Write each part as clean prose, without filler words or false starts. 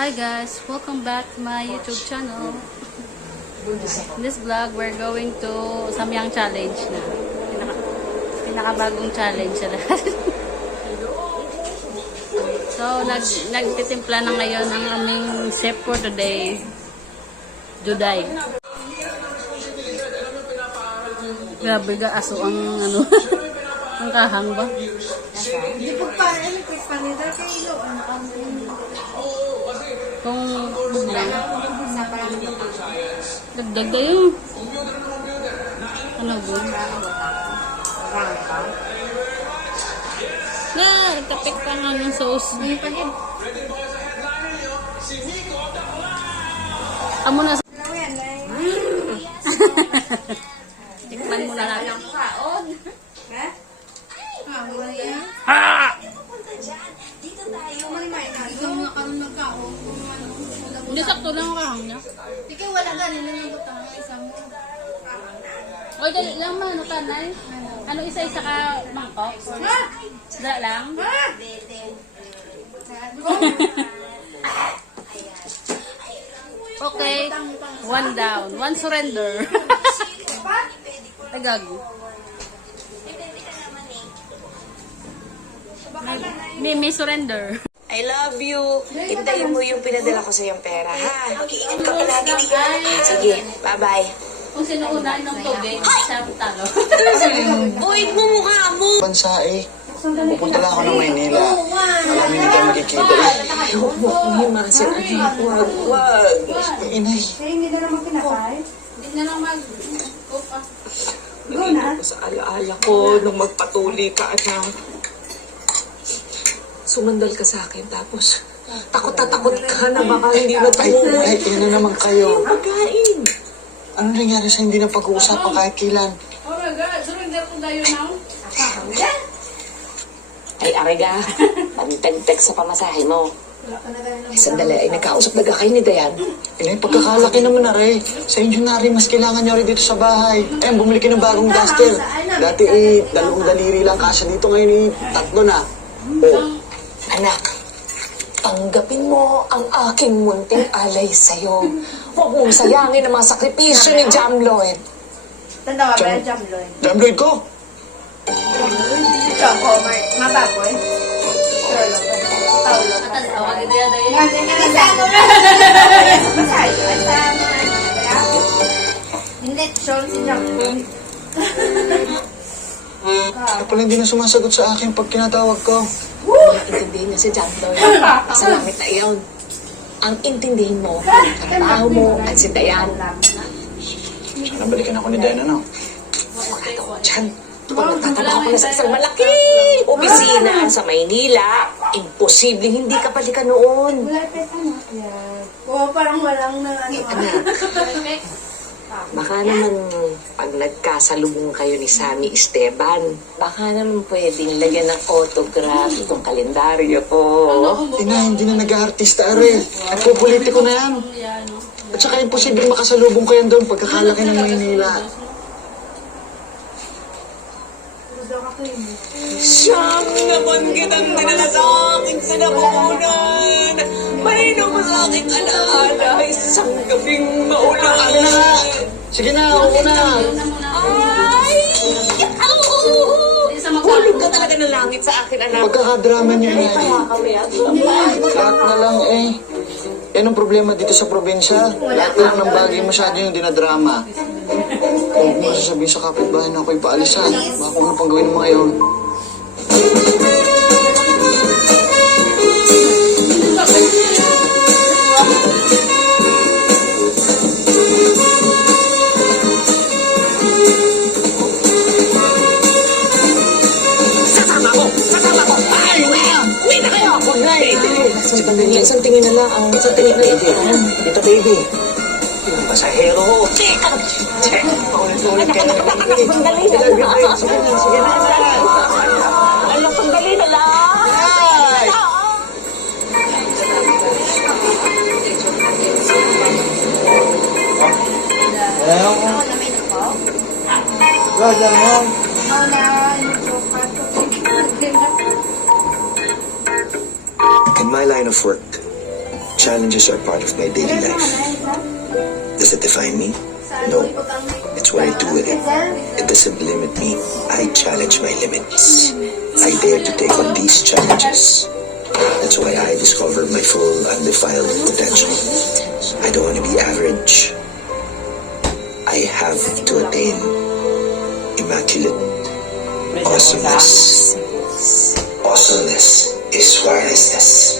Hi guys, welcome back to my YouTube channel. In this vlog, we're going to Samyang Challenge na. Pinakabagong challenge sa lahat. So, nagtitimpla na ngayon ang aming chef for today. Juday. Grabe ga aso ang ano. Ang kahang ba? Hindi po pa, panida kayo. Kung lang. Dagdag na yun. Ano ba? Na, nagtapik pa nga ng sauce. Amo na. Tikman mo na lang. Hindi sakto lang ang kahang niya. Ikaw wala ganin na yung butang ng isang mo. O, dali lang man, ano tanay? Ano isa-isa ka mangkok? Dala lang? Okay. One down. One surrender. Tagago. May surrender. I love you. Hintayin mo yung pinadala ko sa iyong pera, ha? Mag-iingat ka palagi dito. Sige, bye-bye. Kung sino unahin ng tubig, siya talo. Buhin mo mukha mo! Bansa eh. Pupunta lang ako ng Maynila. Alam hindi tayo magkikita eh. Huwag mo akong himasin. Huwag. Inay. Hindi na naman pinakay. Hindi na lang mag-upa. Nagiging ko sa alaala ko nung magpatuli ka, anak. Sumandal ka sa akin, tapos takot ka na baka hindi na tayo. Ay, ina naman kayo. Pagkain. Ano nangyari sa hindi na pag-uusapan kahit kailan? Oh my God, surrender ko tayo now. Ay, Arega, pantagtag sa pamasahe mo. Ay, sandali, ay nagkausap na kayo ni Dayan. Inay, pagkakalaki naman na rin. Sa inyo na rin, mas kailangan nyo rin dito sa bahay. Ayun, bumili ka ng bagong duster. Dati eh, 2 daliri lang kasya dito. Ngayon eh, 3 na. Oh. Anak, tanggapin mo ang aking munting alay sa'yo. Huwag mong sayangin ang mga sakripisyo ni Jam Lloyd. Tanda ka ba yung jam loy? Jamloid ko! Choco, mababoy. Taulo. Atas, tawagin niya tayo. Masano na! Masayo. Hindi, Sean si jam loy. Kaya pala hindi na sumasagot sa akin pag kinatawag ko. Intindihin niya si Jam Lloyd. Sa langit na iyon. Ang intindihin mo, ang trabaho mo, at si Dayan. Sana balikan ako ni Diana, no? Diyan, pag nagtatrabaho ka na sa isang malaking opisina sa Maynila, imposibleng hindi ka balikan noon. Wala pa ano. Oo, parang walang na ano. Anak, baka naman pag nagkasalubong kayo ni Sammy Esteban, baka naman pwedeng lagyan ng autograph itong kalendaryo ko. Ina, hindi na nag-aartista, are. Nagpupolitiko na yan. At saka imposible makasalubong ko yan doon pagkakalaki ng Maynila. Siyam naman kitang dinala sa aking sinapunan. Mahinaw mo sa aking alaala, isang gabing maulan. Sige na, ako na. Ay! Hulog ka talaga ng langit sa akin, anak. Pagkakadrama niyo yan. Kawiyat. Lahat na lang eh. Yan ang problema dito sa probinsya. Lahat lang ng bagay masyado yung dinadrama. Kung masasabihin sa kapitbahay na ako'y paalisan, baka kung ano pang gawin ng mga yun. Sasama ko! Ay, uwi na kayo! Huwag na eh! Isang tingin na lang. Isang tingin na lang. Dito, baby. Yung pasahero ko. Paulit-ulit ka na. Sandali na lang. Sige na. Alam, sandali na lang. Ay! Ayaw ko. Ako namin ako. Gada mo. Ako na yung chocolate. In my line of work, Challenges are part of my daily life. Does it define me? No. It's what I do with it. It doesn't limit me. I challenge my limits. I dare to take on these challenges. That's why I discover my full, undefiled potential. I don't want to be average. I have to attain immaculate awesomeness. Awesomeness is wirelessness.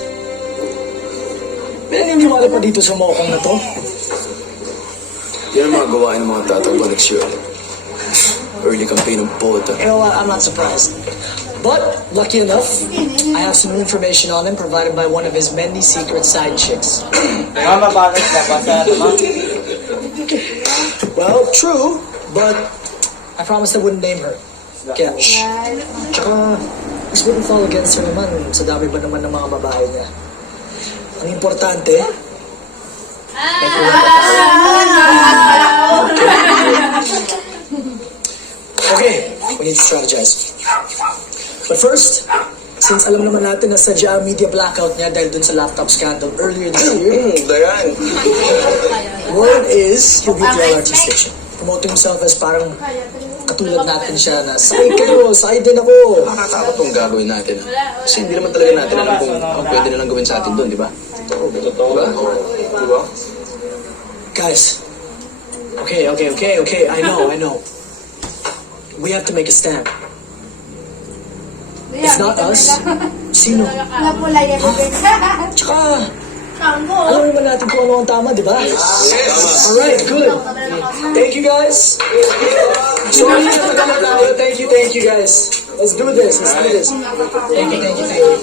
May naniniwala pa dito sa mokong na to? Yan ang mga gawain ng mga tatang next year. Early campaign ng boto. You know what? I'm not surprised. But, lucky enough, I have some information on him provided by one of his many secret side chicks. Well, true, but I promised I wouldn't name her. Ketch. Tsaka, this wouldn't fall against her naman sa dami ba naman ng mga babae niya. Ang importante, okay, we need to strategize. But first, since alam naman natin na sadya ang media blackout niya dahil dun sa laptop scandal earlier this year, Dayan. word is he'll be at the LRT station, promoting himself as parang katulad natin siya na, side kayo, side din ako. Nakakatakot tong gagawin natin. Kasi hindi naman talaga natin alam kung ang pwede nilang gawin sa atin doon, di ba? Diba? Diba? Guys, okay, I know. We have to make a stand. If not us, sino? Napula yan. Tsaka, Tango. alam naman natin kung ano ang tama, di ba? Alright, good. Thank you guys. Sorry na pagkala tayo. Thank you guys. Let's do this. Thank you.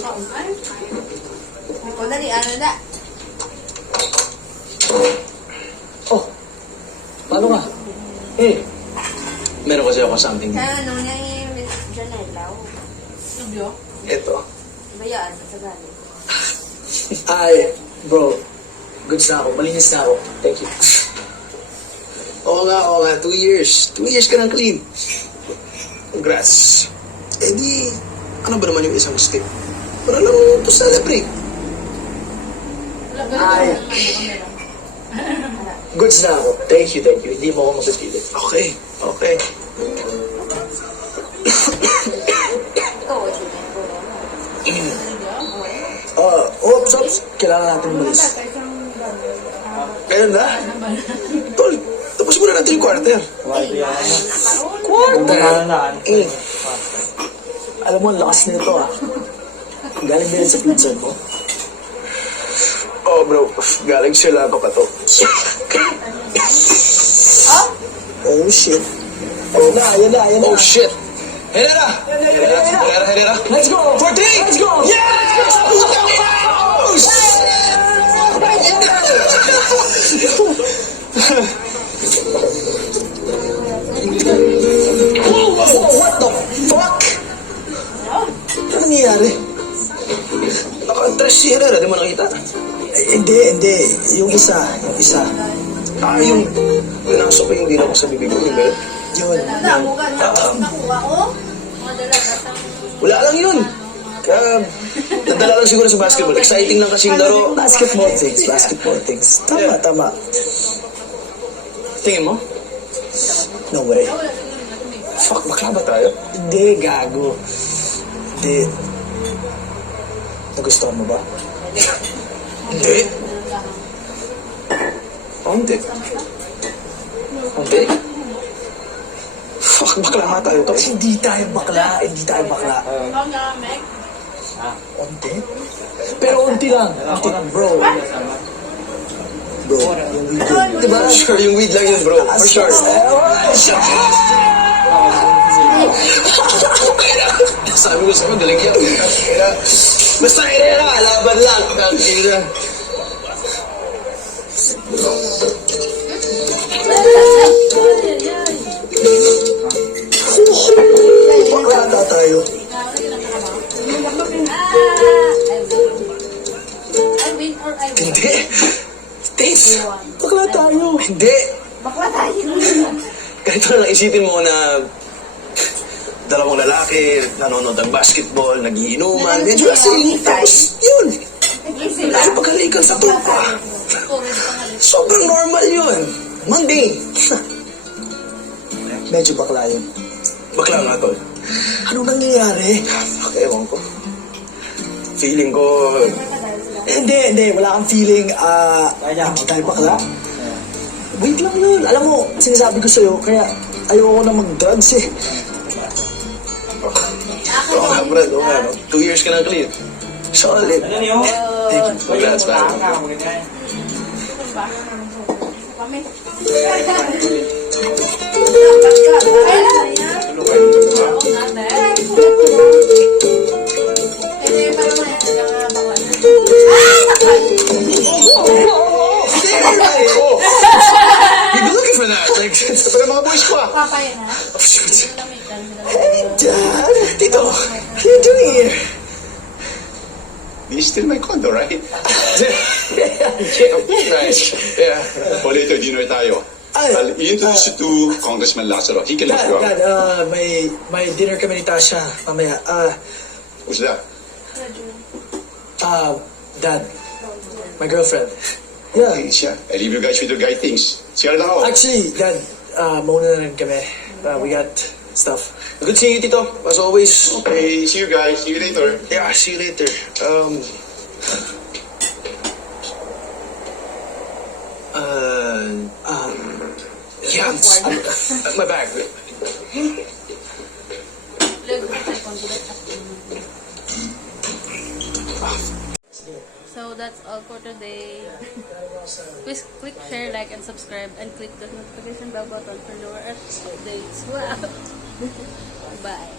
O, dali, ano na? Oh, paano ka? Eh, Meron kasi ako something. Ano niya yung Janela? Ito. Bayaan, sa galing. ay, bro, goods na ako. Malinis na ako. Thank you. Oo nga. 2 years. 2 years ka nang clean. Congrats. Eh di, ano ba naman yung isang step? Para lang to celebrate. Ay, goods na ako. Thank you. Hindi mo ako mapipilit. Okay. Oops. Kailangan natin umalis. Kaya na? Tol, tapos muna natin yung quarter. Alam mo, ang lakas nito Galing din sa pizza mo. Oh bro, galing sila pa to. Oh shit. Ayan na. Oh shit! Herrera! Let's go! 14! Let's go! Yes! Putang ina! Oh, Oh, what the fuck? Ano nangyayari? Naka-dress si Herrera, di mo nakita? Hindi. Yung isa. Yung pinasok ko yung dila ko sa bibig ko, hindi. Yun. Nakuha ko? Wala lang yun. Nadala lang siguro sa basketball. Exciting lang kasing laro. Basketball things. Tama. Tingin mo? No way. Fuck, bakla ba tayo? Hindi, gago. Hindi. Nagustuhan mo ba? Hindi. Hindi. Fuck, bakla nga tayo to. Hindi tayo bakla. Unti? Pero unti lang, bro. Yung video. Diba? Sure, yung weed lang yun, bro. For sure. Sabi ko sa'yo, galing yan. Basta Herrera, laban lang. Tangina. Bakla ata tayo. I win or I win? Hindi. Dave. Bakla tayo. Hindi. Bakla tayo. Ganito na lang isipin mo na dalawang lalaki, nanonood ng basketball, nagiinuman, medyo lasing. Tapos, yun. Tayo pagkalikan. hanggang sa tropa. Sobrang normal yun. Monday. Medyo bakla yun. Bakla nga, tol. Ano nangyayari? Ewan ko. Feeling ko, Hindi. Wala kang feeling, hindi tayo bakla. Wait lang yun. Alam mo, sinasabi ko sa'yo, kaya ayoko na mag-drugs eh. oo nga, Brad, oo nga, no? 2 years ka na clean. Solid. Thank you. Congrats, man. You've been looking for that. Like, ito na mga boys ko ah. Oh, shoot. Dad, Tito, what are you doing here? This is still my condo, right? Nice. Yeah. O later, dinner tayo. Ay, I'll introduce you to Congressman Lazaro. He can help you Dad, out. may dinner kami ni Tasha mamaya. Who's that? Dad, my girlfriend. Yeah. Hey, siya. I leave you guys with your guy things. Siya lang ako. Actually, Dad, mauna na rin kami. We got stuff. Good seeing you, Tito. As always. Okay, see you guys. See you later. Yeah, see you later. Yeah, my bag. So that's all for today. Please click share, like, and subscribe, and click the notification bell button for lower updates. Wow! Bye.